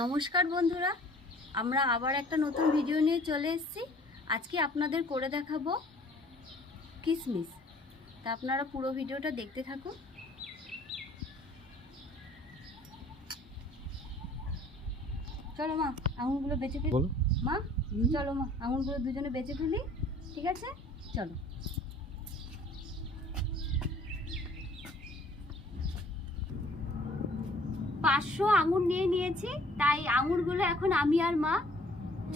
নমস্কার বন্ধুরা আমরা আবার একটা নতুন ভিডিও নিয়ে চলে এসেছি। আজকে আপনাদের করে দেখাবো কিসমিস। তা আপনারা পুরো ভিডিওটা দেখতে থাকুন। চলো মা আঙুলগুলো বেঁচে ফেলি। মা চলো মা আঙুলগুলো দুজনে বেঁচে ফেলি ঠিক আছে? চলো। পাঁচশো আঙুর নিয়ে নিয়েছি তাই আঙুরগুলো এখন আমি আর মা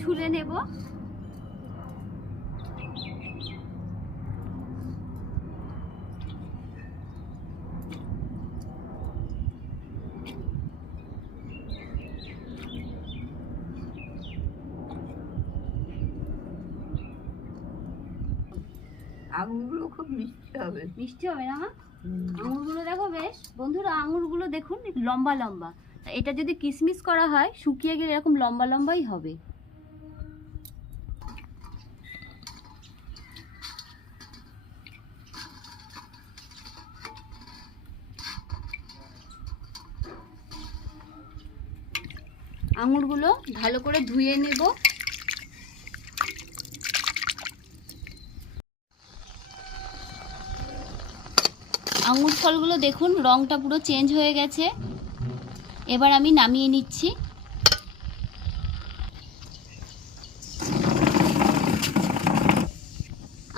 ছুলে নেব। আঙুরগুলো খুব মিষ্টি হবে। মিষ্টি হবে না মা? আঙুরগুলো দেখো বেশ। বন্ধুরা আঙুরগুলো দেখুন লম্বা লম্বা। এটা যদি কিসমিস করা হয় শুকিয়ে গেলে এরকম লম্বা লম্বাই হবে। আঙুরগুলো ভালো করে ধুয়ে নেব। আঙুর ফলগুলো দেখুন, রংটা পুরো চেঞ্জ হয়ে গেছে। এবার আমি নামিয়ে নিচ্ছি।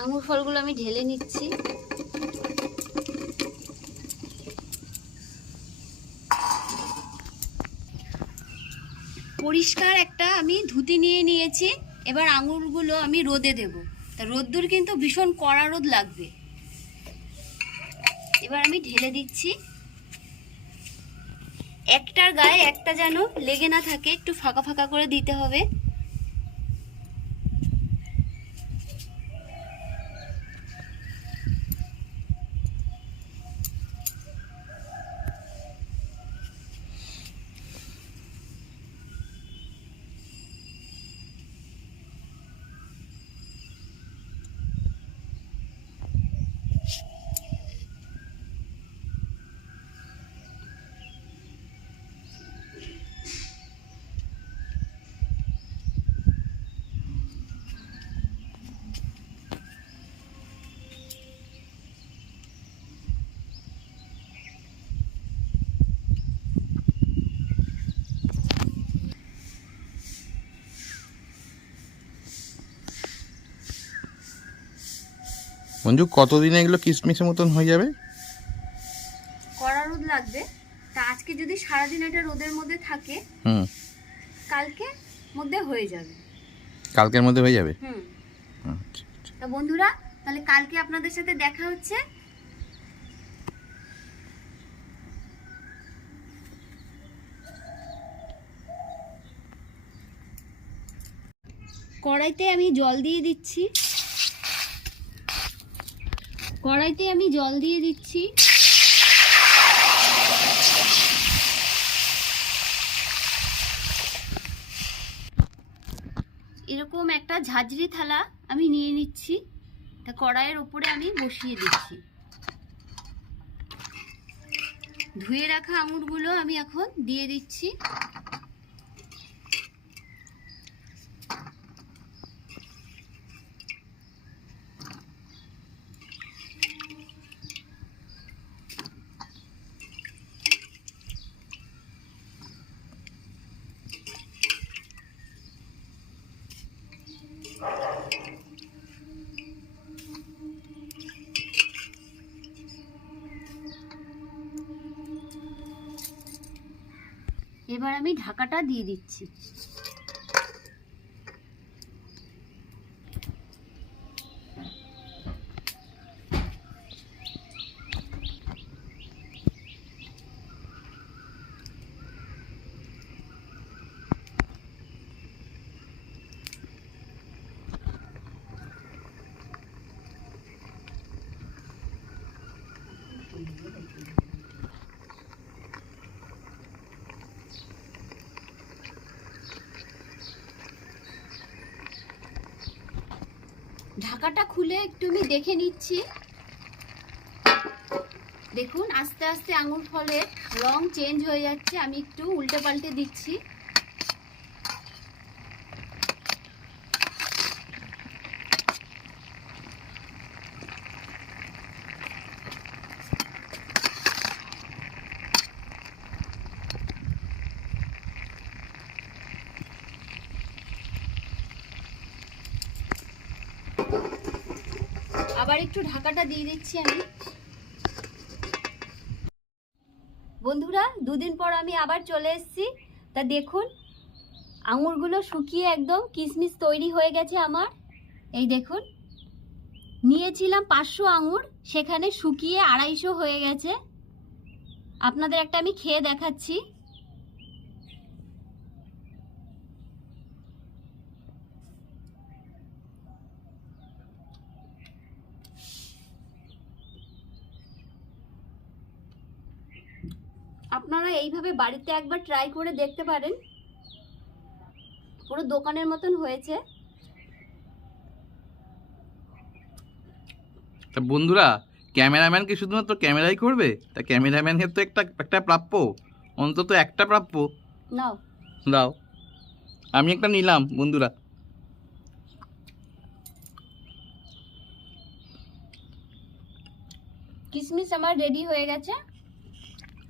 আঙুর ফলগুলো আমি ঢেলে নিচ্ছি। পরিষ্কার একটা আমি ধুতি নিয়ে নিয়েছি। এবার আঙুরগুলো আমি রোদে দেব। তা রোদ্দুর কিন্তু ভীষণ কড়া রোদ লাগবে। এবার আমি ঢেলে দিচ্ছি। একটার গায়ে একটা যেন লেগে না থাকে, একটু ফাঁকা ফাঁকা করে দিতে হবে। মঞ্জু কতদিনে এগুলো কিসমিসের মতন হয়ে যাবে? কড়া রোদ লাগবে। তা আজকে যদি সারাদিন এটা রোদের মধ্যে থাকে হুম। কালকে মধ্যে হয়ে যাবে। কালকের মধ্যে হয়ে যাবে? হুম। আচ্ছা আচ্ছা। তা বন্ধুরা তাহলে কালকে আপনাদের সাথে দেখা হচ্ছে। কড়াইতে আমি জল দিয়ে দিচ্ছি। কড়াইতে আমি জল দিয়ে দিচ্ছি। এরকম একটা ঝাঁঝরি থালা আমি নিয়ে নিচ্ছি। তা কড়াইয়ের ওপরে আমি বসিয়ে দিচ্ছি। ধুয়ে রাখা আঙুরগুলো আমি এখন দিয়ে দিচ্ছি। এবার আমি ঢাকাটা দিয়ে দিচ্ছি। ঢাকাটা খুলে একটু আমি দেখে নিচ্ছি। দেখুন, আস্তে আস্তে আঙুর ফলের রং চেঞ্জ হয়ে যাচ্ছে, আমি একটু উল্টে পাল্টে দিচ্ছি। আবার একটু ঢাকাটা দিয়ে দিচ্ছি আমি। বন্ধুরা, দুদিন পর আমি আবার চলে এসেছি। তা দেখুন, আঙুরগুলো শুকিয়ে একদম কিশমিশ তৈরি হয়ে গেছে আমার। এই দেখুন, নিয়েছিলাম পাঁচশো আঙুর, সেখানে শুকিয়ে আড়াইশো হয়ে গেছে। আপনাদের একটা আমি খেয়ে দেখাচ্ছি। আপনারা এইভাবে বাড়িতে একবার ট্রাই করে দেখতে পারেন। পুরো দোকানের মতন হয়েছে। তা বন্ধুরা ক্যামেরাম্যান কি শুধুমাত্র ক্যামেরাই করবে? তা ক্যামেরাম্যানের তো একটা একটা প্রাপ্য। অন্তত একটা প্রাপ্য। নাও। দাও। আমি একটা নিলাম বন্ধুরা। কিশমিশ আমার রেডি হয়ে গেছে।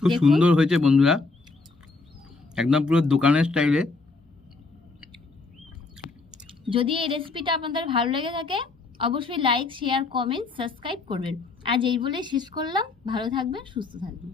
খুব সুন্দর হয়েছে বন্ধুরা। একদম পুরো দোকানের স্টাইলে। যদি এই রেসিপিটা আপনাদের ভালো লেগে থাকে অবশ্যই লাইক শেয়ার কমেন্ট সাবস্ক্রাইব করবেন। আজ এই বলে শেষ করলাম। ভালো থাকবেন সুস্থ থাকবেন।